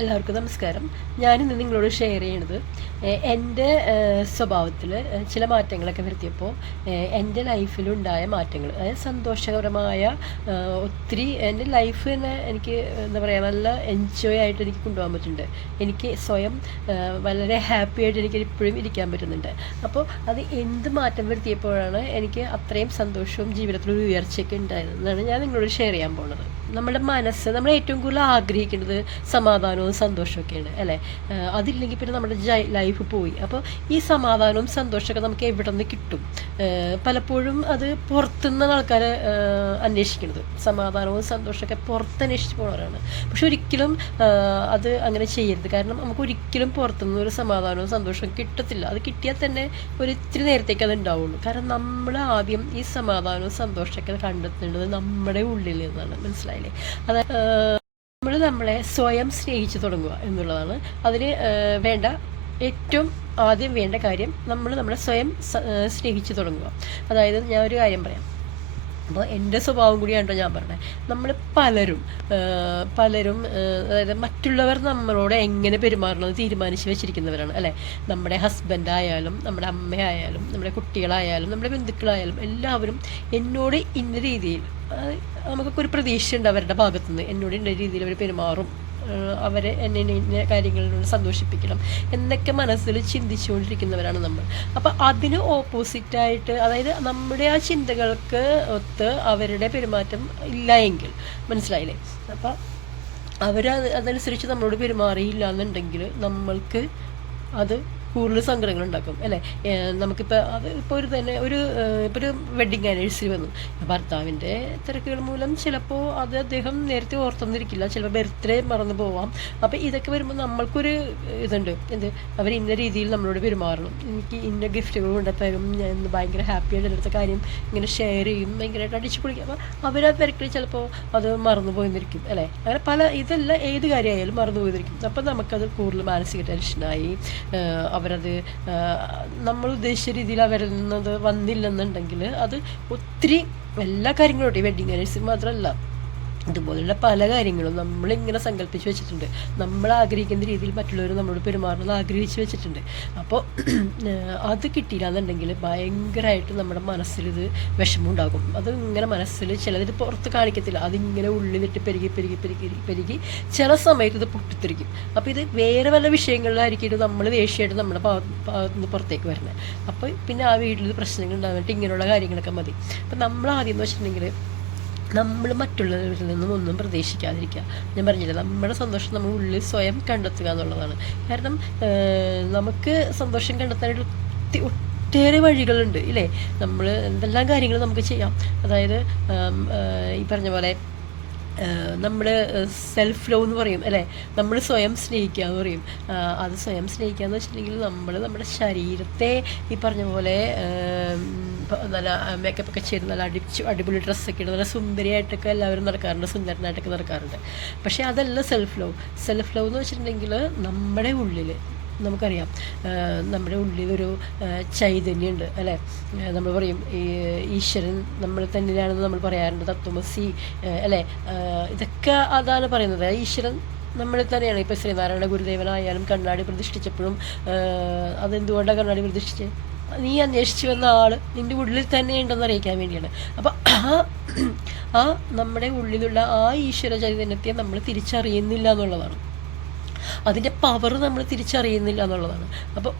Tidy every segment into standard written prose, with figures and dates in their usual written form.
എല്ലാവർക്കും നമസ്കാരം. ഞാനിന്ന് നിങ്ങളോട് ഷെയർ ചെയ്യണത് എൻ്റെ സ്വഭാവത്തിൽ ചില മാറ്റങ്ങളൊക്കെ വരുത്തിയപ്പോൾ എൻ്റെ ലൈഫിലുണ്ടായ മാറ്റങ്ങൾ, അതായത് സന്തോഷകരമായ ഒത്തിരി എൻ്റെ ലൈഫ് തന്നെ എനിക്ക് എന്താ പറയുക, നല്ല എൻജോയ് ആയിട്ട് എനിക്ക് കൊണ്ടുപോകാൻ പറ്റുന്നുണ്ട്. എനിക്ക് സ്വയം വളരെ ഹാപ്പി ആയിട്ട് എനിക്ക് ഇപ്പോഴും ഇരിക്കാൻ പറ്റുന്നുണ്ട്. അപ്പോൾ അത് എന്ത് മാറ്റം വരുത്തിയപ്പോഴാണ് എനിക്ക് അത്രയും സന്തോഷവും ജീവിതത്തിലൊരു ഉയർച്ചയൊക്കെ ഉണ്ടായതെന്നാണ് ഞാൻ നിങ്ങളോട് ഷെയർ ചെയ്യാൻ പോകുന്നത്. നമ്മുടെ മനസ്സ്, നമ്മൾ ഏറ്റവും കൂടുതൽ ആഗ്രഹിക്കുന്നത് സമാധാനവും സന്തോഷമൊക്കെയാണ് അല്ലേ. അതില്ലെങ്കിൽ പിന്നെ നമ്മുടെ ലൈഫ് പോയി. അപ്പോൾ ഈ സമാധാനവും സന്തോഷമൊക്കെ നമുക്ക് എവിടെ നിന്ന് കിട്ടും? പലപ്പോഴും അത് പുറത്തുനിന്നാണ് ആൾക്കാർ അന്വേഷിക്കുന്നത്. സമാധാനവും സന്തോഷമൊക്കെ പുറത്ത് അന്വേഷിച്ച് പോകുന്നവരാണ്. പക്ഷെ ഒരിക്കലും അത് അങ്ങനെ ചെയ്യരുത്. കാരണം നമുക്ക് ഒരിക്കലും പുറത്തുനിന്ന് ഒരു സമാധാനവും സന്തോഷവും കിട്ടത്തില്ല. അത് കിട്ടിയാൽ തന്നെ ഒരു ഇത്തിരി നേരത്തേക്ക് അത് ഉണ്ടാവുള്ളൂ. കാരണം നമ്മൾ ആദ്യം ഈ സമാധാനവും സന്തോഷമൊക്കെ കണ്ടെത്തേണ്ടത് നമ്മുടെ ഉള്ളിൽ നിന്നാണ്. മനസ്സിലായില്ലേ? അതായത് നമ്മളെ സ്വയം സ്നേഹിച്ച് തുടങ്ങുക എന്നുള്ളതാണ് അതിന് വേണ്ട ഏറ്റവും ആദ്യം വേണ്ട കാര്യം. നമ്മളെ സ്വയം സ്നേഹിച്ച് തുടങ്ങുക. അതായത് ഞാൻ ഒരു കാര്യം പറയാം. അപ്പോൾ എൻ്റെ സ്വഭാവം കൂടിയാണല്ലോ ഞാൻ പറഞ്ഞത്. നമ്മൾ പലരും അതായത് മറ്റുള്ളവർ നമ്മളോട് എങ്ങനെ പെരുമാറണമെന്ന് തീരുമാനിച്ച് വെച്ചിരിക്കുന്നവരാണ് അല്ലേ. നമ്മുടെ ഹസ്ബൻഡായാലും നമ്മുടെ അമ്മയായാലും നമ്മുടെ കുട്ടികളായാലും നമ്മുടെ ബന്ധുക്കളായാലും എല്ലാവരും എന്നോട് ഇന്ന രീതിയിൽ, നമുക്കൊക്കെ ഒരു പ്രതീക്ഷയുണ്ട് അവരുടെ ഭാഗത്തുനിന്ന്, എന്നോട് ഇന്ന രീതിയിൽ അവർ പെരുമാറും, അവരെ എന്നെ ഇന്ന കാര്യങ്ങളിലൂടെ സന്തോഷിപ്പിക്കണം എന്നൊക്കെ മനസ്സിൽ ചിന്തിച്ചുകൊണ്ടിരിക്കുന്നവരാണ് നമ്മൾ. അപ്പം അതിന് ഓപ്പോസിറ്റായിട്ട്, അതായത് നമ്മുടെ ആ ചിന്തകൾക്ക് ഒത്ത് അവരുടെ പെരുമാറ്റം ഇല്ല എങ്കിൽ, മനസ്സിലായില്ലേ, അപ്പം അതനുസരിച്ച് നമ്മളോട് പെരുമാറിയില്ല എന്നുണ്ടെങ്കിൽ നമ്മൾക്ക് അത് കൂടുതൽ സങ്കടങ്ങൾ ഉണ്ടാക്കും അല്ലേ. നമുക്കിപ്പോൾ അത് ഇപ്പോൾ ഇപ്പോൾ ഒരു വെഡ്ഡിങ് ആനിവേഴ്സറി വന്നു. ഭർത്താവിൻ്റെ തിരക്കുകൾ മൂലം ചിലപ്പോൾ അത് അദ്ദേഹം നേരത്തെ ഓർത്തൊന്നിരിക്കില്ല, ചിലപ്പോൾ ബർത്ത്ഡേ മറന്നു പോവാം. അപ്പോൾ ഇതൊക്കെ വരുമ്പോൾ നമ്മൾക്കൊരു ഇതുണ്ട്, അവർ ഇന്ന രീതിയിൽ നമ്മളോട് പെരുമാറണം, എനിക്ക് ഇന്ന ഗിഫ്റ്റുകൾ കൊണ്ടുത്തരും, ഞാൻ ഭയങ്കര ഹാപ്പി ആയിട്ട് എടുത്ത കാര്യം ഇങ്ങനെ ഷെയർ ചെയ്യും, ഭയങ്കരമായിട്ട് അടിച്ചു പൊളിക്കും. അപ്പോൾ അവരാ തിരക്കിൽ ചിലപ്പോൾ അത് മറന്നു പോയിരിക്കും അല്ലേ. അങ്ങനെ ഇതെല്ലാം ഏത് കാര്യമായാലും മറന്നു പോയിരിക്കും. അപ്പം നമുക്കത് കൂടുതൽ മാനസിക ടെൻഷനായി, അവരത് നമ്മൾ ഉദ്ദേശിച്ച രീതിയിൽ അവരിൽ നിന്നത് വന്നില്ലെന്നുണ്ടെങ്കിൽ അത് ഒത്തിരി എല്ലാ കാര്യങ്ങളും, ഈ വെഡ്ഡിങ് ആനിവേഴ്സറി മാത്രമല്ല, ഇതുപോലുള്ള പല കാര്യങ്ങളും നമ്മളിങ്ങനെ സങ്കല്പിച്ച് വെച്ചിട്ടുണ്ട്. നമ്മൾ ആഗ്രഹിക്കുന്ന രീതിയിൽ മറ്റുള്ളവർ നമ്മളോട് പെരുമാറുന്നത് ആഗ്രഹിച്ച് വെച്ചിട്ടുണ്ട്. അപ്പോൾ അത് കിട്ടിയില്ല എന്നുണ്ടെങ്കിൽ ഭയങ്കരമായിട്ട് നമ്മുടെ മനസ്സിലിത് വിഷമമുണ്ടാകും. അത് ഇങ്ങനെ മനസ്സിൽ ചിലതിൽ പുറത്ത് കാണിക്കത്തില്ല, അതിങ്ങനെ ഉള്ളിലിട്ട് പെരുകി ചില സമയത്ത് ഇത് പൊട്ടിത്തെറിക്കും. അപ്പോൾ ഇത് വേറെ വല്ല വിഷയങ്ങളിലായിരിക്കും നമ്മൾ ദേഷ്യമായിട്ട് നമ്മുടെ ഭാഗത്തുനിന്ന് പുറത്തേക്ക് വരുന്നത്. അപ്പോൾ പിന്നെ ആ വീട്ടിൽ പ്രശ്നങ്ങൾ ഉണ്ടാകുന്നിട്ട് ഇങ്ങനെയുള്ള കാര്യങ്ങളൊക്കെ മതി. അപ്പം നമ്മൾ ആദ്യം എന്ന് വെച്ചിട്ടുണ്ടെങ്കിൽ നമ്മൾ മറ്റുള്ളവരിൽ നിന്നും ഒന്നും പ്രതീക്ഷിക്കാതിരിക്കുക. ഞാൻ പറഞ്ഞില്ല, നമ്മുടെ സന്തോഷം നമ്മൾ ഉള്ളിൽ സ്വയം കണ്ടെത്തുക എന്നുള്ളതാണ്. കാരണം നമുക്ക് സന്തോഷം കണ്ടെത്താനായിട്ട് ഒട്ടേറെ വഴികളുണ്ട് ഇല്ലേ. നമ്മൾ എന്തെല്ലാം കാര്യങ്ങൾ നമുക്ക് ചെയ്യാം. അതായത് ഈ പറഞ്ഞ പോലെ നമ്മൾ സെൽഫ് ലവ് എന്ന് പറയും അല്ലേ, നമ്മൾ സ്വയം സ്നേഹിക്കുക എന്ന് പറയും. അത് സ്വയം സ്നേഹിക്കുക എന്ന് വെച്ചിട്ടുണ്ടെങ്കിൽ നമ്മൾ നമ്മുടെ ശരീരത്തെ ഈ പറഞ്ഞ പോലെ നല്ല മേക്കപ്പൊക്കെ ചെയ്ത് നല്ല അടിപൊളി ഡ്രസ്സൊക്കെ ഇട്ട് നല്ല സുന്ദരിയായിട്ടൊക്കെ എല്ലാവരും നടക്കാറുണ്ട്, സുന്ദരനായിട്ടൊക്കെ നടക്കാറുണ്ട്. പക്ഷേ അതല്ല സെൽഫ് ലവ് എന്ന് വെച്ചിട്ടുണ്ടെങ്കിൽ നമ്മുടെ ഉള്ളിൽ നമുക്കറിയാം, നമ്മുടെ ഉള്ളിലൊരു ചൈതന്യമുണ്ട് അല്ലേ. നമ്മൾ പറയും ഈശ്വരൻ നമ്മൾ തന്നെയാണെന്ന് നമ്മൾ പറയാറുണ്ട്, തത്വമസി അല്ലേ. ഇതൊക്കെ അതാണ് പറയുന്നത്, ഈശ്വരൻ നമ്മളിൽ തന്നെയാണ്. ഇപ്പോൾ ശ്രീനാരായണ ഗുരുദേവനായാലും കണ്ണാടി പ്രതിഷ്ഠിച്ചപ്പോഴും അതെന്തുകൊണ്ടാണ് കണ്ണാടി പ്രതിഷ്ഠിച്ചത്? നീ അന്വേഷിച്ച് വന്ന ആൾ നിൻ്റെ ഉള്ളിൽ തന്നെ ഉണ്ടെന്ന് അറിയിക്കാൻ വേണ്ടിയാണ്. അപ്പോൾ ആ നമ്മുടെ ഉള്ളിലുള്ള ആ ഈശ്വര ചൈതന്യത്തെ നമ്മൾ തിരിച്ചറിയുന്നില്ല എന്നുള്ളതാണ്. അതിൻ്റെ പവർ നമ്മൾ തിരിച്ചറിയുന്നില്ല എന്നുള്ളതാണ്. അപ്പോൾ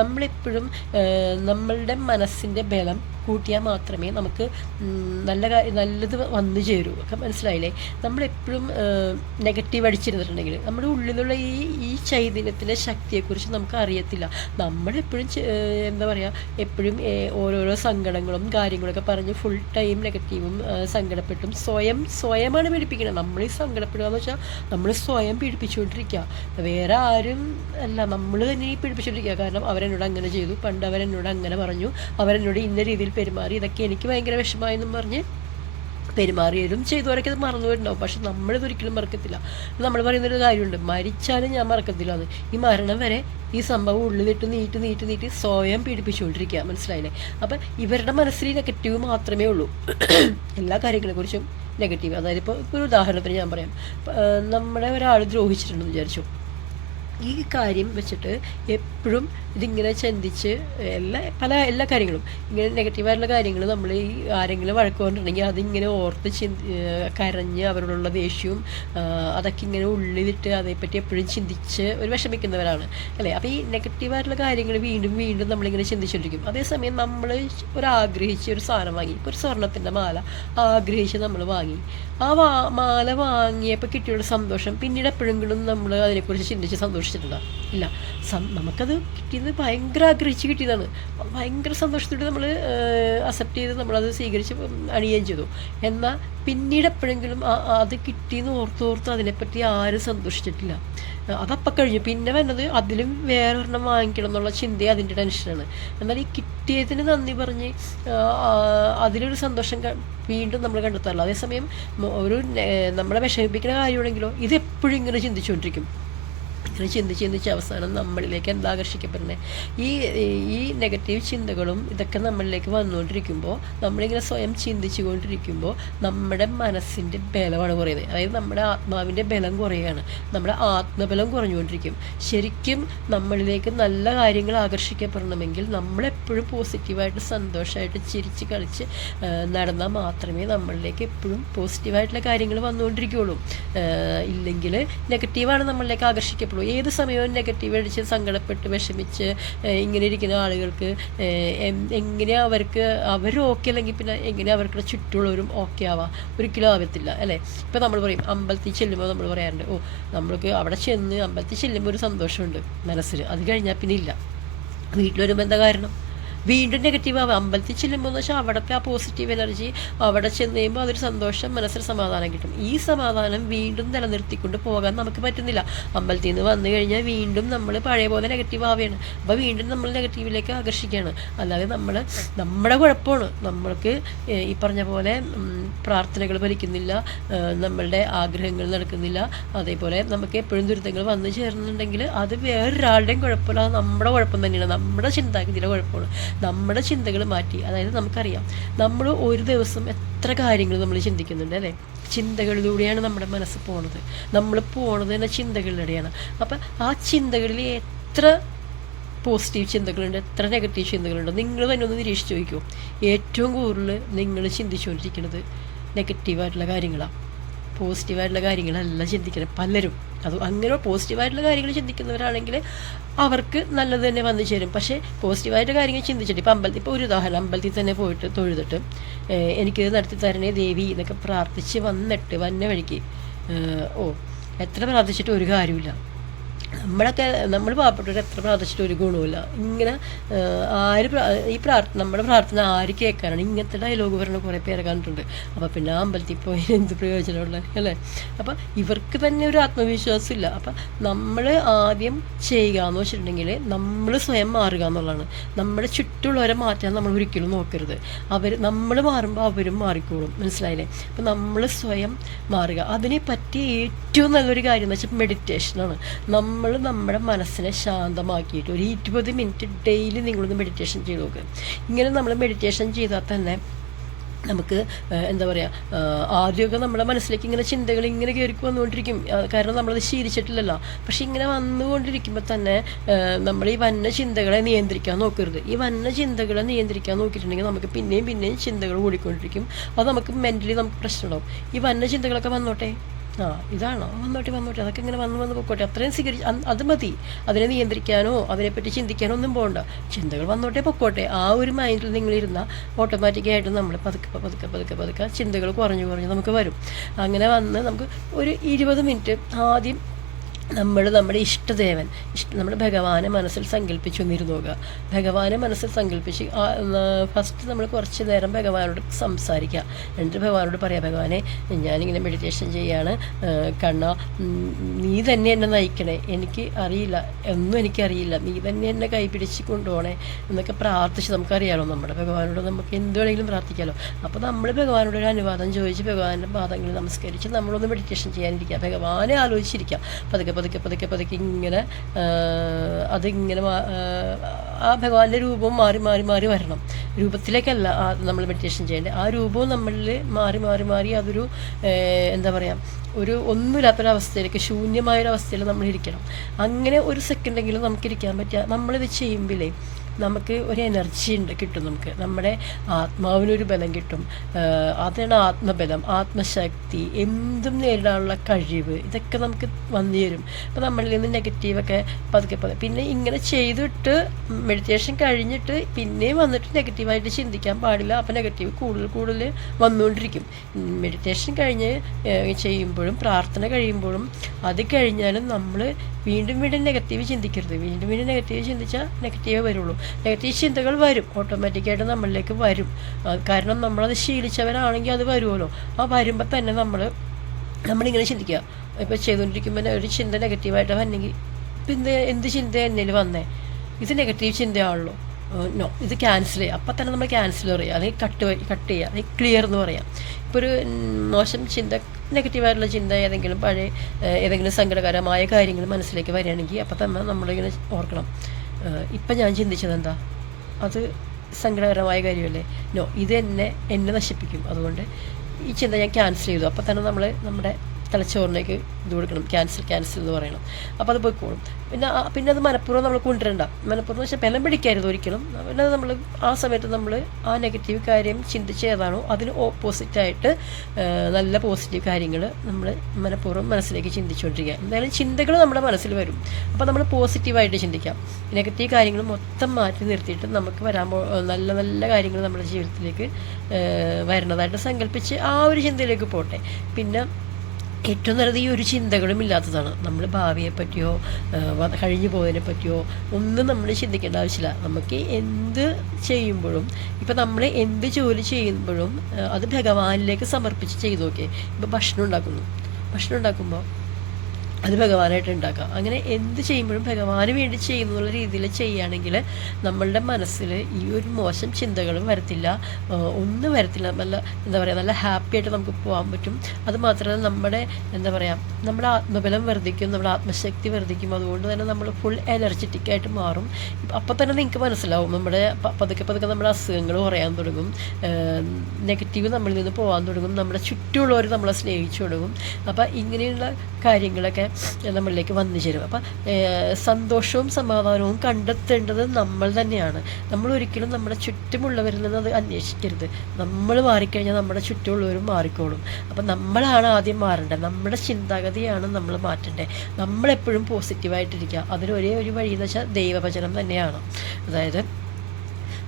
നമ്മളെപ്പോഴും നമ്മളുടെ മനസ്സിൻ്റെ ബലം കൂട്ടിയാൽ മാത്രമേ നമുക്ക് നല്ലത് വന്നു ചേരൂ. ഒക്കെ മനസ്സിലായില്ലേ. നമ്മളെപ്പോഴും നെഗറ്റീവ് അടിച്ചിരുന്നിട്ടുണ്ടെങ്കിൽ നമ്മുടെ ഉള്ളിലുള്ള ഈ ചൈതന്യത്തിൻ്റെ ശക്തിയെക്കുറിച്ച് നമുക്ക് അറിയത്തില്ല. നമ്മളെപ്പോഴും എന്താ പറയുക, എപ്പോഴും ഓരോരോ സങ്കടങ്ങളും കാര്യങ്ങളൊക്കെ പറഞ്ഞ് ഫുൾ ടൈം നെഗറ്റീവും സങ്കടപ്പെട്ടും സ്വയമാണ് പീഡിപ്പിക്കുന്നത്. നമ്മൾ ഈ സങ്കടപ്പെടുക എന്ന് വെച്ചാൽ നമ്മൾ സ്വയം പീഡിപ്പിച്ചുകൊണ്ടിരിക്കുക, വേറെ ആരും അല്ല, നമ്മൾ തന്നെ ഈ പീഡിപ്പിച്ചുകൊണ്ടിരിക്കുക. കാരണം അവരെന്നോട് അങ്ങനെ ചെയ്തു, പണ്ട് അവരെന്നോട് അങ്ങനെ പറഞ്ഞു, അവരെന്നോട് ഇന്ന രീതിയിൽ പെരുമാറി, ഇതൊക്കെ എനിക്ക് ഭയങ്കര വിഷമമായെന്നും പറഞ്ഞ് പെരുമാറിയവരും ചെയ്തവരൊക്കെ അത് മറന്നു പോയിട്ടുണ്ടാവും. പക്ഷെ നമ്മളിതൊരിക്കലും മറക്കത്തില്ല. നമ്മൾ പറയുന്നൊരു കാര്യമുണ്ട്, മരിച്ചാലും ഞാൻ മറക്കത്തില്ല എന്ന്. ഈ മരണം വരെ ഈ സംഭവം ഉള്ളിലിട്ട് നീട്ടി സ്വയം പീഡിപ്പിച്ചുകൊണ്ടിരിക്കുക. മനസ്സിലായില്ലേ. അപ്പം ഇവരുടെ മനസ്സിൽ നെഗറ്റീവ് മാത്രമേ ഉള്ളൂ എല്ലാ കാര്യങ്ങളെക്കുറിച്ചും. നെഗറ്റീവ്. അതായത് ഇപ്പോൾ ഒരു ഉദാഹരണത്തിന് ഞാൻ പറയാം. നമ്മളെ ഒരാൾ ദ്രോഹിച്ചിട്ടുണ്ടെന്ന് വിചാരിച്ചു. ഈ കാര്യം വെച്ചിട്ട് എപ്പോഴും ഇതിങ്ങനെ ചിന്തിച്ച് എല്ലാ കാര്യങ്ങളും ഇങ്ങനെ നെഗറ്റീവായിട്ടുള്ള കാര്യങ്ങൾ നമ്മൾ ഈ ആരെങ്കിലും വഴക്ക് പറഞ്ഞിട്ടുണ്ടെങ്കിൽ അതിങ്ങനെ ഓർത്ത് കരഞ്ഞ് അവരോടുള്ള ദേഷ്യവും അതൊക്കെ ഇങ്ങനെ ഉള്ളിലിട്ട് അതേപ്പറ്റി എപ്പോഴും ചിന്തിച്ച് ഒരു വിഷമിക്കുന്നവരാണ് അല്ലേ. അപ്പോൾ ഈ നെഗറ്റീവായിട്ടുള്ള കാര്യങ്ങൾ വീണ്ടും വീണ്ടും നമ്മളിങ്ങനെ ചിന്തിച്ചുകൊണ്ടിരിക്കും. അതേസമയം നമ്മൾ ആഗ്രഹിച്ച് ഒരു സാധനം വാങ്ങി, ഇപ്പോൾ ഒരു സ്വർണ്ണത്തിൻ്റെ മാല ആഗ്രഹിച്ച് നമ്മൾ വാങ്ങി, ആ മാല വാങ്ങിയപ്പോൾ കിട്ടിയുള്ള സന്തോഷം പിന്നീട് എപ്പോഴെങ്കിലും നമ്മൾ അതിനെക്കുറിച്ച് ചിന്തിച്ച് സന്തോഷിച്ചിട്ടുണ്ടോ? ഇല്ല. നമുക്കത് കിട്ടിയത് ഭയങ്കര ആഗ്രഹിച്ച് കിട്ടിയതാണ്. ഭയങ്കര സന്തോഷത്തോടെ നമ്മൾ അക്സെപ്റ്റ് ചെയ്ത് നമ്മളത് സ്വീകരിച്ച് അണിയുകയും ചെയ്തു. എന്നാൽ പിന്നീട് എപ്പോഴെങ്കിലും അത് കിട്ടിയെന്ന് ഓർത്തോർത്ത് അതിനെപ്പറ്റി ആരും സന്തോഷിച്ചിട്ടില്ല. അതപ്പം കഴിഞ്ഞു. പിന്നെ വരുന്നത് അതിലും വേറൊരെണ്ണം വാങ്ങിക്കണം എന്നുള്ള ചിന്തയെ അതിൻ്റെ ടെൻഷനാണ്. എന്നാൽ ഈ കിട്ടിയതിന് നന്ദി പറഞ്ഞ് അതിലൊരു സന്തോഷം വീണ്ടും നമ്മൾ കണ്ടെത്താറില്ല. അതേസമയം ഒരു നമ്മളെ വിഷമിപ്പിക്കുന്ന കാര്യമാണെങ്കിലോ ഇത് എപ്പോഴും ഇങ്ങനെ ചിന്തിച്ചുകൊണ്ടിരിക്കും. ഇങ്ങനെ ചിന്തിച്ച് അവസാനം നമ്മളിലേക്ക് എന്താ ആകർഷിക്കപ്പെടുന്നത്? ഈ നെഗറ്റീവ് ചിന്തകളും ഇതൊക്കെ നമ്മളിലേക്ക് വന്നുകൊണ്ടിരിക്കുമ്പോൾ, നമ്മളിങ്ങനെ സ്വയം ചിന്തിച്ചു കൊണ്ടിരിക്കുമ്പോൾ നമ്മുടെ മനസ്സിൻ്റെ ബലമാണ് കുറയുന്നത്. അതായത് നമ്മുടെ ആത്മാവിൻ്റെ ബലം കുറയുകയാണ്, നമ്മുടെ ആത്മബലം കുറഞ്ഞുകൊണ്ടിരിക്കും. ശരിക്കും നമ്മളിലേക്ക് നല്ല കാര്യങ്ങൾ ആകർഷിക്കപ്പെടണമെങ്കിൽ നമ്മളെപ്പോഴും പോസിറ്റീവായിട്ട് സന്തോഷമായിട്ട് ചിരിച്ച് കളിച്ച് നടന്നാൽ മാത്രമേ നമ്മളിലേക്ക് എപ്പോഴും പോസിറ്റീവായിട്ടുള്ള കാര്യങ്ങൾ വന്നുകൊണ്ടിരിക്കുകയുള്ളൂ. ഇല്ലെങ്കിൽ നെഗറ്റീവാണ് നമ്മളിലേക്ക് ആകർഷിക്കപ്പെടുള്ളൂ. ഏത് സമയവും നെഗറ്റീവ് അടിച്ച് സങ്കടപ്പെട്ട് വിഷമിച്ച് ഇങ്ങനെ ഇരിക്കുന്ന ആളുകൾക്ക് എങ്ങനെ അവർ ഓക്കെ അല്ലെങ്കിൽ പിന്നെ എങ്ങനെ അവർക്ക് ചുറ്റുള്ളവരും ഓക്കെ ആവാം? ഒരിക്കലും ആവത്തില്ല അല്ലേ. ഇപ്പം നമ്മൾ പറയും അമ്പലത്തിൽ ചെല്ലുമ്പോൾ നമ്മൾ പറയാറുണ്ട്, നമ്മൾക്ക് അവിടെ ചെന്ന് അമ്പലത്തിൽ ചെല്ലുമ്പോൾ ഒരു സന്തോഷമുണ്ട് മനസ്സിൽ, അത് കഴിഞ്ഞാൽ പിന്നെ ഇല്ല. വീട്ടിൽ വരുമ്പോൾ എന്താ കാരണം? വീണ്ടും നെഗറ്റീവ് ആവുക. അമ്പലത്തിൽ ചെല്ലുമ്പോൾ എന്ന് വെച്ചാൽ അവിടുത്തെ ആ പോസിറ്റീവ് എനർജി അവിടെ ചെന്ന് കഴിയുമ്പോൾ അതൊരു സന്തോഷം, മനസ്സിൽ സമാധാനം കിട്ടും. ഈ സമാധാനം വീണ്ടും നിലനിർത്തിക്കൊണ്ട് പോകാൻ നമുക്ക് പറ്റുന്നില്ല. അമ്പലത്തിൽ നിന്ന് വന്നു കഴിഞ്ഞാൽ വീണ്ടും നമ്മൾ പഴയ പോലെ നെഗറ്റീവ് ആവുകയാണ്. അപ്പോൾ വീണ്ടും നമ്മൾ നെഗറ്റീവിലേക്ക് ആകർഷിക്കുകയാണ്. അല്ലാതെ നമ്മുടെ കുഴപ്പമാണ്. നമ്മൾക്ക് ഈ പറഞ്ഞ പോലെ പ്രാർത്ഥനകൾ ഫലിക്കുന്നില്ല, നമ്മളുടെ ആഗ്രഹങ്ങൾ നടക്കുന്നില്ല. അതേപോലെ നമുക്ക് എപ്പോഴും ദുരിതങ്ങൾ വന്നു ചേർന്നുണ്ടെങ്കിൽ അത് വേറൊരാളുടെയും കുഴപ്പമില്ല, അത് നമ്മുടെ കുഴപ്പം തന്നെയാണ്, നമ്മുടെ ചിന്താഗതിയുടെ കുഴപ്പമാണ്. നമ്മുടെ ചിന്തകൾ മാറ്റി, അതായത് നമുക്കറിയാം നമ്മൾ ഒരു ദിവസം എത്ര കാര്യങ്ങൾ നമ്മൾ ചിന്തിക്കുന്നുണ്ട് അല്ലേ. ചിന്തകളിലൂടെയാണ് നമ്മുടെ മനസ്സ് പോണത്. നമ്മൾ പോണത് തന്നെ ചിന്തകളിലൂടെയാണ്. അപ്പം ആ ചിന്തകളിൽ എത്ര പോസിറ്റീവ് ചിന്തകളുണ്ട്, എത്ര നെഗറ്റീവ് ചിന്തകളുണ്ട്, നിങ്ങൾ തന്നെ ഒന്ന് നിരീക്ഷിച്ച് ചോദിക്കുമോ? ഏറ്റവും കൂടുതൽ നിങ്ങൾ ചിന്തിച്ചുകൊണ്ടിരിക്കുന്നത് നെഗറ്റീവായിട്ടുള്ള കാര്യങ്ങളാണ്. പോസിറ്റീവായിട്ടുള്ള കാര്യങ്ങളല്ല ചിന്തിക്കണം പലരും. അത് അങ്ങനെ പോസിറ്റീവായിട്ടുള്ള കാര്യങ്ങൾ ചിന്തിക്കുന്നവരാണെങ്കിൽ അവർക്ക് നല്ലത് തന്നെ വന്നു ചേരും. പക്ഷേ പോസിറ്റീവായിട്ട് കാര്യങ്ങൾ ചിന്തിച്ചിട്ട് ഇപ്പോൾ ഇപ്പോൾ ഒരു ഉദാഹരണം, അമ്പലത്തിൽ തന്നെ പോയിട്ട് തൊഴുതിട്ട് എനിക്ക് നടത്തി തരണേ ദേവി എന്നൊക്കെ പ്രാർത്ഥിച്ച് വന്ന വഴിക്ക് എത്ര പ്രാർത്ഥിച്ചിട്ട് ഒരു കാര്യമില്ല. നമ്മൾ പാവപ്പെട്ടവർ എത്ര പ്രാർത്ഥിച്ചിട്ട് ഒരു ഗുണമില്ല. ഇങ്ങനെ നമ്മുടെ പ്രാർത്ഥന ആര് കേൾക്കാനാണ്? ഇങ്ങനത്തെ ഡയലോഗ് പറഞ്ഞ കുറേ പേരെ കണ്ടിട്ടുണ്ട്. അപ്പോൾ പിന്നെ അമ്പലത്തിൽ പോയി എന്ത് പ്രയോജനമുള്ള അല്ലേ. അപ്പം ഇവർക്ക് തന്നെ ഒരു ആത്മവിശ്വാസം ഇല്ല. അപ്പം നമ്മൾ ആദ്യം ചെയ്യുക എന്ന് വെച്ചിട്ടുണ്ടെങ്കിൽ നമ്മൾ സ്വയം മാറുക എന്നുള്ളതാണ്. നമ്മുടെ ചുറ്റുള്ളവരെ മാറ്റാൻ നമ്മൾ ഒരിക്കലും നോക്കരുത്. നമ്മൾ മാറുമ്പോൾ അവരും മാറിക്കോളും. മനസ്സിലായില്ലേ? അപ്പം നമ്മൾ സ്വയം മാറുക. അതിനെ പറ്റിയ ഏറ്റവും നല്ലൊരു കാര്യം എന്ന് വെച്ചാൽ മെഡിറ്റേഷനാണ്. നമ്മുടെ മനസ്സിനെ ശാന്തമാക്കിയിട്ട് ഒരു 20 മിനിറ്റ് ഡെയിലി നിങ്ങളൊന്ന് മെഡിറ്റേഷൻ ചെയ്ത് നോക്കുക. ഇങ്ങനെ നമ്മൾ മെഡിറ്റേഷൻ ചെയ്താൽ തന്നെ നമുക്ക് എന്താ പറയുക, ആദ്യമൊക്കെ നമ്മുടെ മനസ്സിലേക്ക് ഇങ്ങനെ ചിന്തകൾ ഇങ്ങനെ കയറി വന്നുകൊണ്ടിരിക്കും. കാരണം നമ്മളത് ശീലിച്ചിട്ടില്ലല്ലോ. പക്ഷെ ഇങ്ങനെ വന്നുകൊണ്ടിരിക്കുമ്പോൾ തന്നെ നമ്മൾ ഈ വന്ന ചിന്തകളെ നിയന്ത്രിക്കാൻ നോക്കരുത്. ഈ വന്ന ചിന്തകളെ നിയന്ത്രിക്കാൻ നോക്കിയിട്ടുണ്ടെങ്കിൽ നമുക്ക് പിന്നെയും ചിന്തകൾ കൂടിക്കൊണ്ടിരിക്കും. അത് നമുക്ക് മെൻ്റലി നമുക്ക് പ്രശ്നമുണ്ടാവും. ഈ വന്ന ചിന്തകളൊക്കെ വന്നോട്ടെ, ഇതാണോ, വന്നോട്ടെ, അതൊക്കെ ഇങ്ങനെ വന്ന് പൊക്കോട്ടെ, അത്രയും സ്വീകരിച്ച് അത് മതി. അതിനെ നിയന്ത്രിക്കാനോ അതിനെപ്പറ്റി ചിന്തിക്കാനോ ഒന്നും പോകണ്ട. ചിന്തകൾ വന്നോട്ടെ പൊക്കോട്ടെ, ആ ഒരു മൈൻഡിൽ നിങ്ങളിരുന്നാൽ ഓട്ടോമാറ്റിക്കായിട്ട് നമ്മൾ പതുക്കെ ചിന്തകൾ കുറഞ്ഞ് നമുക്ക് വരും. അങ്ങനെ വന്ന് നമുക്ക് ഒരു 20 മിനിറ്റ് ആദ്യം നമ്മുടെ ഇഷ്ടദേവൻ നമ്മുടെ ഭഗവാനെ മനസ്സിൽ സങ്കല്പിച്ചൊന്നിരുന്ന് നോക്കുക. ഭഗവാനെ മനസ്സിൽ സങ്കല്പിച്ച് ഫസ്റ്റ് നമ്മൾ കുറച്ച് നേരം ഭഗവാനോട് സംസാരിക്കുക. എന്നിട്ട് ഭഗവാനോട് പറയാം, ഭഗവാനെ ഞാനിങ്ങനെ മെഡിറ്റേഷൻ ചെയ്യാണ്, കണ്ണ നീ തന്നെ എന്നെ നയിക്കണേ, എനിക്ക് അറിയില്ല, എനിക്കറിയില്ല, നീ തന്നെ എന്നെ കൈപിടിച്ച് കൊണ്ടുപോകണേ എന്നൊക്കെ പ്രാർത്ഥിച്ച്, നമുക്കറിയാലോ നമ്മുടെ ഭഗവാനോട് നമുക്ക് എന്ത് വേണമെങ്കിലും പ്രാർത്ഥിക്കാമല്ലോ. അപ്പോൾ നമ്മൾ ഭഗവാനോട് ഒരു അനുവാദം ചോദിച്ച് ഭഗവാന്റെ പാദങ്ങളിൽ നമസ്കരിച്ച് നമ്മളൊന്ന് മെഡിറ്റേഷൻ ചെയ്യാനിരിക്കുക, ഭഗവാനെ ആലോചിച്ചിരിക്കുക. പതുക്കെ പതുക്കെ പതുക്കെ പതുക്കെ ഇങ്ങനെ അതിങ്ങനെ ആ ഭഗവാന്റെ രൂപവും മാറി മാറി മാറി വരണം. രൂപത്തിലേക്കല്ല നമ്മൾ മെഡിറ്റേഷൻ ചെയ്യേണ്ടത്, ആ രൂപവും നമ്മളിൽ മാറി മാറി മാറി അതൊരു എന്താ പറയുക, ഒരു ഒന്നുമില്ലാത്തൊരവസ്ഥയിലേക്ക്, ശൂന്യമായൊരവസ്ഥയിൽ നമ്മൾ ഇരിക്കണം. അങ്ങനെ ഒരു സെക്കൻഡെങ്കിലും നമുക്കിരിക്കാൻ പറ്റുക. നമ്മളിത് ചെയ്യുമ്പോഴേ നമുക്ക് ഒരു എനർജി ഉണ്ട്, കിട്ടും. നമുക്ക് നമ്മുടെ ആത്മാവിനൊരു ബലം കിട്ടും. അതാണ് ആത്മബലം, ആത്മശക്തി, എന്തും നേരിടാനുള്ള കഴിവ്, ഇതൊക്കെ നമുക്ക് വന്നു തരും. അപ്പോൾ നമ്മളിൽ നിന്ന് നെഗറ്റീവൊക്കെ പതുക്കെ പിന്നെ ഇങ്ങനെ ചെയ്തിട്ട് മെഡിറ്റേഷൻ കഴിഞ്ഞിട്ട് പിന്നെയും വന്നിട്ട് നെഗറ്റീവായിട്ട് ചിന്തിക്കാൻ പാടില്ല. അപ്പോൾ നെഗറ്റീവ് കൂടുതൽ കൂടുതൽ വന്നുകൊണ്ടിരിക്കും. മെഡിറ്റേഷൻ കഴിഞ്ഞ് ചെയ്യുമ്പോഴും പ്രാർത്ഥന കഴിയുമ്പോഴും അത് കഴിഞ്ഞാലും നമ്മൾ വീണ്ടും വീണ്ടും നെഗറ്റീവ് ചിന്തിക്കരുത്. വീണ്ടും വീണ്ടും നെഗറ്റീവ് ചിന്തിച്ചാൽ നെഗറ്റീവേ വരുള്ളൂ. നെഗറ്റീവ് ചിന്തകൾ വരും, ഓട്ടോമാറ്റിക്കായിട്ട് നമ്മളിലേക്ക് വരും. കാരണം നമ്മളത് ശീലിച്ചവരാണെങ്കിൽ അത് വരുമല്ലോ. ആ വരുമ്പോൾ തന്നെ നമ്മളിങ്ങനെ ചിന്തിക്കുക. ഇപ്പോൾ ചെയ്തുകൊണ്ടിരിക്കുമ്പോൾ ഒരു ചിന്ത നെഗറ്റീവായിട്ട് വന്നെങ്കിൽ പിന്നെ എന്ത് ചിന്ത എന്നതിൽ വന്നേ, ഇത് നെഗറ്റീവ് ചിന്തയാണല്ലോ, നോ, ഇത് ക്യാൻസൽ ചെയ്യുക. അപ്പം തന്നെ നമ്മൾ ക്യാൻസൽ പറയുക, അല്ലെങ്കിൽ കട്ട് ചെയ്യുക, അല്ലെങ്കിൽ ക്ലിയർ എന്ന് പറയാം. ഇപ്പോൾ ഒരു മോശം ചിന്ത, നെഗറ്റീവായിട്ടുള്ള ചിന്ത, ഏതെങ്കിലും സങ്കടകരമായ കാര്യങ്ങൾ മനസ്സിലേക്ക് വരികയാണെങ്കിൽ അപ്പം തന്നെ നമ്മളിങ്ങനെ ഓർക്കണം, ഇപ്പം ഞാൻ ചിന്തിച്ചത് എന്താ, അത് സങ്കടകരമായ കാര്യമല്ലേ, നോ, ഇത് എന്നെ നശിപ്പിക്കും, അതുകൊണ്ട് ഈ ചിന്ത ഞാൻ ക്യാൻസൽ ചെയ്തു. അപ്പം തന്നെ നമ്മുടെ തലച്ചോറിലേക്ക് ഇത് കൊടുക്കണം, ക്യാൻസൽ എന്ന് പറയണം. അപ്പോൾ അത് പോയിക്കോളും. പിന്നെ അത് മനഃപൂർവ്വം നമ്മൾ കൊണ്ടുവരണ്ട. മനഃപൂർവ്വം വെച്ചാൽ ബലം പിടിക്കരുത് ഒരിക്കലും. പിന്നെ നമ്മൾ ആ സമയത്ത് നമ്മൾ ആ നെഗറ്റീവ് കാര്യം ചിന്തിച്ച് ഏതാണോ അതിന് ഓപ്പോസിറ്റായിട്ട് നല്ല പോസിറ്റീവ് കാര്യങ്ങൾ നമ്മൾ മനഃപൂർവ്വം മനസ്സിലേക്ക് ചിന്തിച്ചുകൊണ്ടിരിക്കുക. എന്തായാലും ചിന്തകൾ നമ്മുടെ മനസ്സിൽ വരും. അപ്പോൾ നമ്മൾ പോസിറ്റീവായിട്ട് ചിന്തിക്കാം. നെഗറ്റീവ് കാര്യങ്ങൾ മൊത്തം മാറ്റി നിർത്തിയിട്ട് നമുക്ക് നല്ല നല്ല കാര്യങ്ങൾ നമ്മുടെ ജീവിതത്തിലേക്ക് വരുന്നതായിട്ട് സങ്കല്പിച്ച് ആ ഒരു ചിന്തയിലേക്ക് പോട്ടെ. പിന്നെ ഏറ്റവും നല്ലത് ഈ ഒരു ചിന്തകളും ഇല്ലാത്തതാണ്. നമ്മൾ ഭാവിയെ പറ്റിയോ കഴിഞ്ഞു പോയതിനെ പറ്റിയോ ഒന്നും നമ്മൾ ചിന്തിക്കേണ്ട ആവശ്യമില്ല. നമുക്ക് എന്ത് ചെയ്യുമ്പോഴും, ഇപ്പം നമ്മൾ എന്ത് ജോലി ചെയ്യുമ്പോഴും അത് ഭഗവാനിലേക്ക് സമർപ്പിച്ച് ചെയ്ത് നോക്കിയേ. ഇപ്പം ഭക്ഷണം ഉണ്ടാക്കുമ്പോൾ അത് ഭഗവാനായിട്ട് ഉണ്ടാക്കുക. അങ്ങനെ എന്ത് ചെയ്യുമ്പോഴും ഭഗവാന് വേണ്ടി ചെയ്യുന്നുള്ള രീതിയിൽ ചെയ്യുകയാണെങ്കിൽ നമ്മളുടെ മനസ്സിൽ ഈ ഒരു മോശം ചിന്തകളും വരത്തില്ല, ഒന്നും വരത്തില്ല. നല്ല ഹാപ്പി ആയിട്ട് നമുക്ക് പോകാൻ പറ്റും. അതുമാത്രമല്ല നമ്മുടെ ആത്മബലം വർദ്ധിക്കും, നമ്മുടെ ആത്മശക്തി വർദ്ധിക്കും. അതുകൊണ്ട് തന്നെ നമ്മൾ ഫുൾ എനർജറ്റിക്കായിട്ട് മാറും. അപ്പം തന്നെ നിങ്ങൾക്ക് മനസ്സിലാവും, പതുക്കെ നമ്മുടെ അസുഖങ്ങൾ കുറയാൻ തുടങ്ങും, നെഗറ്റീവ് നമ്മളിൽ നിന്ന് പോകാൻ തുടങ്ങും, നമ്മുടെ ചുറ്റുമുള്ളവർ നമ്മളെ സ്നേഹിച്ചു തുടങ്ങും. അപ്പം ഇങ്ങനെയുള്ള കാര്യങ്ങളൊക്കെ നമ്മളിലേക്ക് വന്നു ചേരും. അപ്പം സന്തോഷവും സമാധാനവും കണ്ടെത്തേണ്ടത് നമ്മൾ തന്നെയാണ്. നമ്മൾ ഒരിക്കലും നമ്മുടെ ചുറ്റുമുള്ളവരിൽ നിന്ന് അത് അന്വേഷിക്കരുത്. നമ്മൾ മാറിക്കഴിഞ്ഞാൽ നമ്മുടെ ചുറ്റുമുള്ളവരും മാറിക്കോളും. അപ്പം നമ്മളാണ് ആദ്യം മാറേണ്ടത്. നമ്മുടെ ചിന്താഗതിയാണ് നമ്മൾ മാറ്റേണ്ടത്. നമ്മളെപ്പോഴും പോസിറ്റീവായിട്ടിരിക്കുക. അതിനൊരേ ഒരു വഴി എന്ന് വെച്ചാൽ ദൈവവചനം തന്നെയാണ്. അതായത്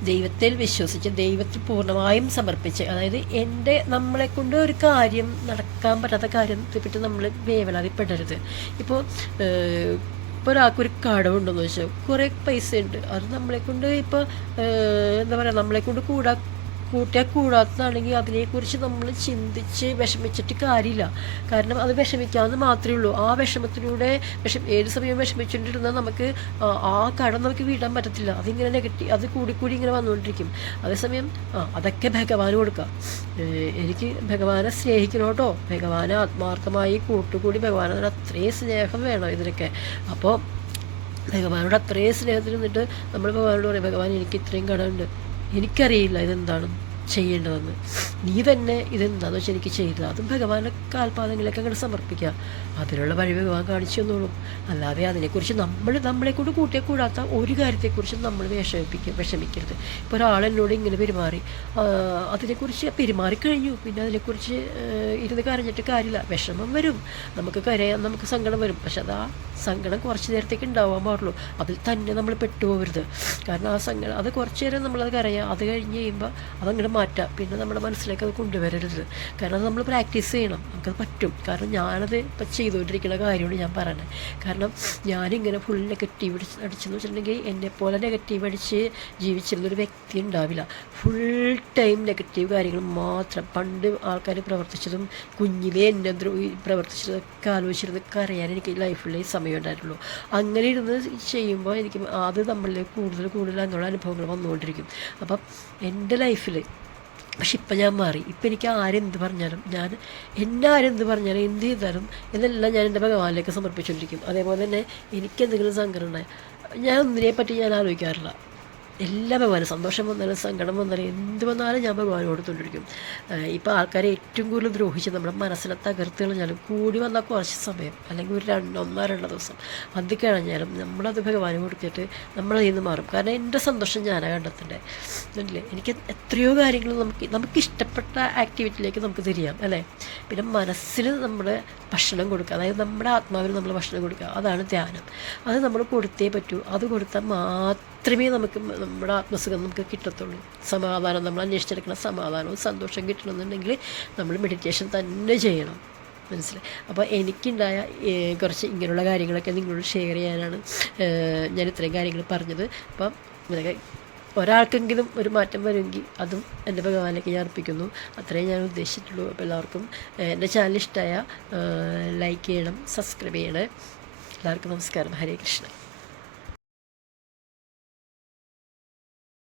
ദൈവത്തിൽ വിശ്വസിച്ച്, ദൈവത്തിൽ പൂർണ്ണമായും സമർപ്പിച്ച്, അതായത് നമ്മളെക്കൊണ്ട് ഒരു കാര്യം നടക്കാൻ പറ്റാത്ത കാര്യത്തെപ്പറ്റി നമ്മൾ വേവലാതിപ്പെടരുത്. ഇപ്പോൾ ഒരാൾക്കൊരു കടമുണ്ടെന്ന് വെച്ചാൽ കുറേ പൈസ ഉണ്ട്, അത് നമ്മളെക്കൊണ്ട് ഇപ്പോൾ നമ്മളെക്കൊണ്ട് കൂട്ടിയാൽ കൂടാത്തതാണെങ്കിൽ അതിനെക്കുറിച്ച് നമ്മൾ ചിന്തിച്ച് വിഷമിച്ചിട്ട് കാര്യമില്ല. കാരണം അത് വിഷമിക്കാമെന്ന് മാത്രമേ ഉള്ളൂ. ആ വിഷമത്തിലൂടെ ഏത് സമയവും വിഷമിച്ചുകൊണ്ടിരുന്നാൽ നമുക്ക് ആ കടം നമുക്ക് വീട്ടാൻ പറ്റത്തില്ല. അതിങ്ങനെ അത് കൂടി ഇങ്ങനെ വന്നുകൊണ്ടിരിക്കും. അതേസമയം അതൊക്കെ ഭഗവാന് കൊടുക്കാം. എനിക്ക് ഭഗവാനെ സ്നേഹിക്കണം കേട്ടോ, ഭഗവാനെ ആത്മാർത്ഥമായി കൂട്ടുകൂടി ഭഗവാനോട് അത്രയും സ്നേഹം വേണം ഇതിനൊക്കെ. അപ്പോൾ ഭഗവാനോട് അത്രയും സ്നേഹത്തിൽ നിന്നിട്ട് നമ്മൾ ഭഗവാനോട് പറയും, ഭഗവാൻ എനിക്ക് ഇത്രയും കടമുണ്ട്, എനിക്കറിയില്ല ഇതെന്താണ് ചെയ്യേണ്ടതെന്ന്, നീ തന്നെ ഇതെന്താണെന്ന് വെച്ചാൽ എനിക്ക് ചെയ്തത്. അതും ഭഗവാന്റെ കാൽപാദങ്ങളിലേക്ക് അങ്ങോട്ട് സമർപ്പിക്കുക. അതിനുള്ള വഴി ഭഗവാൻ കാണിച്ചു തന്നോളും. അല്ലാതെ അതിനെക്കുറിച്ച് നമ്മളെക്കൊണ്ട് കൂടാത്ത ഒരു കാര്യത്തെക്കുറിച്ചും നമ്മൾ വിഷമിക്കരുത്. ഇപ്പോൾ ഒരാളെന്നോട് ഇങ്ങനെ പെരുമാറി, അതിനെക്കുറിച്ച് പെരുമാറിക്കഴിഞ്ഞു, പിന്നെ അതിനെക്കുറിച്ച് ഇരുന്ന് കരഞ്ഞിട്ട് കാര്യമില്ല. വിഷമം വരും, നമുക്ക് കരയാം, നമുക്ക് സങ്കടം വരും. പക്ഷെ അത് ആ സങ്കടം കുറച്ച് നേരത്തേക്ക് ഉണ്ടാവാൻ പാടുള്ളൂ. അതിൽ തന്നെ നമ്മൾ പെട്ടുപോകരുത്. കാരണം ആ സങ്കടം അത് കുറച്ച് നേരം നമ്മളത് കരയാം, അത് കഴിഞ്ഞ് കഴിയുമ്പോൾ അതങ്ങോട്ട് മാറ്റാം. പിന്നെ നമ്മുടെ മനസ്സിലേക്ക് അത് കൊണ്ടുവരരുത്. കാരണം അത് നമ്മൾ പ്രാക്ടീസ് ചെയ്യണം, നമുക്കത് പറ്റും. കാരണം ഞാനത് ഇപ്പം ചെയ്തുകൊണ്ടിരിക്കുന്ന കാര്യമാണ് ഞാൻ പറയുന്നത്. കാരണം ഞാനിങ്ങനെ ഫുൾ നെഗറ്റീവ് അടിച്ചെന്ന് വെച്ചിട്ടുണ്ടെങ്കിൽ എന്നെപ്പോലെ നെഗറ്റീവ് അടിച്ച് ജീവിച്ചിരുന്നൊരു വ്യക്തി ഉണ്ടാവില്ല. ഫുൾ ടൈം നെഗറ്റീവ് കാര്യങ്ങൾ മാത്രം. പണ്ട് ആൾക്കാർ പ്രവർത്തിച്ചതും കുഞ്ഞിലേ എന്നെ പ്രവർത്തിച്ചതൊക്കെ ആലോചിച്ചിരുന്നൊക്കെ അറിയാൻ എനിക്ക് ലൈഫിൽ സമയം ഉണ്ടായിട്ടുള്ളൂ. അങ്ങനെ ഇരുന്ന് ചെയ്യുമ്പോൾ എനിക്ക് അത് നമ്മളിൽ കൂടുതൽ അങ്ങനെയുള്ള അനുഭവങ്ങൾ വന്നുകൊണ്ടിരിക്കും. അപ്പം എൻ്റെ ലൈഫിൽ പക്ഷെ ഇപ്പം ഞാൻ മാറി. ഇപ്പം എനിക്ക് ആരെന്ത് പറഞ്ഞാലും എന്നെ ആരെന്ത് പറഞ്ഞാലും എന്ത് ചെയ്താലും ഇതെല്ലാം ഞാൻ എൻ്റെ ഭഗവാനിലേക്ക് സമർപ്പിച്ചുകൊണ്ടിരിക്കും. അതേപോലെ തന്നെ എനിക്കെന്തെങ്കിലും സങ്കടം ഉണ്ടായാൽ ഞാൻ ഒന്നിനെ പറ്റി ഞാൻ ആലോചിക്കാറില്ല. എല്ലാ ഭഗവാനും സന്തോഷം വന്നാലും സങ്കടം വന്നാലും എന്ത് വന്നാലും ഞാൻ ഭഗവാനോട് തൊണ്ടിരിക്കും. ഇപ്പോൾ ആൾക്കാരെ ഏറ്റവും കൂടുതൽ ദ്രോഹിച്ച് നമ്മുടെ മനസ്സിനെ തകർത്ത് കളഞ്ഞാലും കൂടി വന്നാൽ കുറച്ച് സമയം അല്ലെങ്കിൽ ഒരു ഒന്നോ രണ്ടോ ദിവസം അത് കഴിഞ്ഞാലും നമ്മളത് ഭഗവാന് കൊടുത്തിട്ട് നമ്മളതിൽ നിന്ന് മാറും. കാരണം എൻ്റെ സന്തോഷം ഞാനാണ് കണ്ടെത്തണ്ടേ അല്ലേ. എനിക്ക് എത്രയോ കാര്യങ്ങൾ നമുക്ക് ഇഷ്ടപ്പെട്ട ആക്ടിവിറ്റിയിലേക്ക് നമുക്ക് തിരിയാം അല്ലേ. പിന്നെ മനസ്സിൽ നമ്മൾ ഭക്ഷണം കൊടുക്കുക, അതായത് നമ്മുടെ ആത്മാവിന് നമ്മൾ ഭക്ഷണം കൊടുക്കുക, അതാണ് ധ്യാനം. അത് നമ്മൾ കൊടുത്തേ പറ്റൂ. അത് കൊടുത്താൽ മാത്രമേ നമുക്ക് നമ്മുടെ ആത്മസുഖം നമുക്ക് കിട്ടത്തുള്ളൂ. സമാധാനം, നമ്മൾ അന്വേഷിച്ചെടുക്കുന്ന സമാധാനവും സന്തോഷം കിട്ടണമെന്നുണ്ടെങ്കിൽ നമ്മൾ മെഡിറ്റേഷൻ തന്നെ ചെയ്യണം. മനസ്സിലായി. അപ്പോൾ എനിക്കുണ്ടായ കുറച്ച് ഇങ്ങനെയുള്ള കാര്യങ്ങളൊക്കെ നിങ്ങളോട് ഷെയർ ചെയ്യാനാണ് ഞാൻ ഇത്രയും കാര്യങ്ങൾ പറഞ്ഞത്. അപ്പം ഇതൊക്കെ ഒരാൾക്കെങ്കിലും ഒരു മാറ്റം വരുമെങ്കിൽ അതും എൻ്റെ ഭഗവാനിലേക്ക് ഞാൻ അർപ്പിക്കുന്നു. അത്രയും ഞാൻ ഉദ്ദേശിച്ചിട്ടുള്ളൂ. അപ്പോൾ എല്ലാവർക്കും എൻ്റെ ചാനൽ ഇഷ്ടമായ ലൈക്ക് ചെയ്യണം, സബ്സ്ക്രൈബ് ചെയ്യണേ. എല്ലാവർക്കും നമസ്കാരം. ഹരേ കൃഷ്ണ.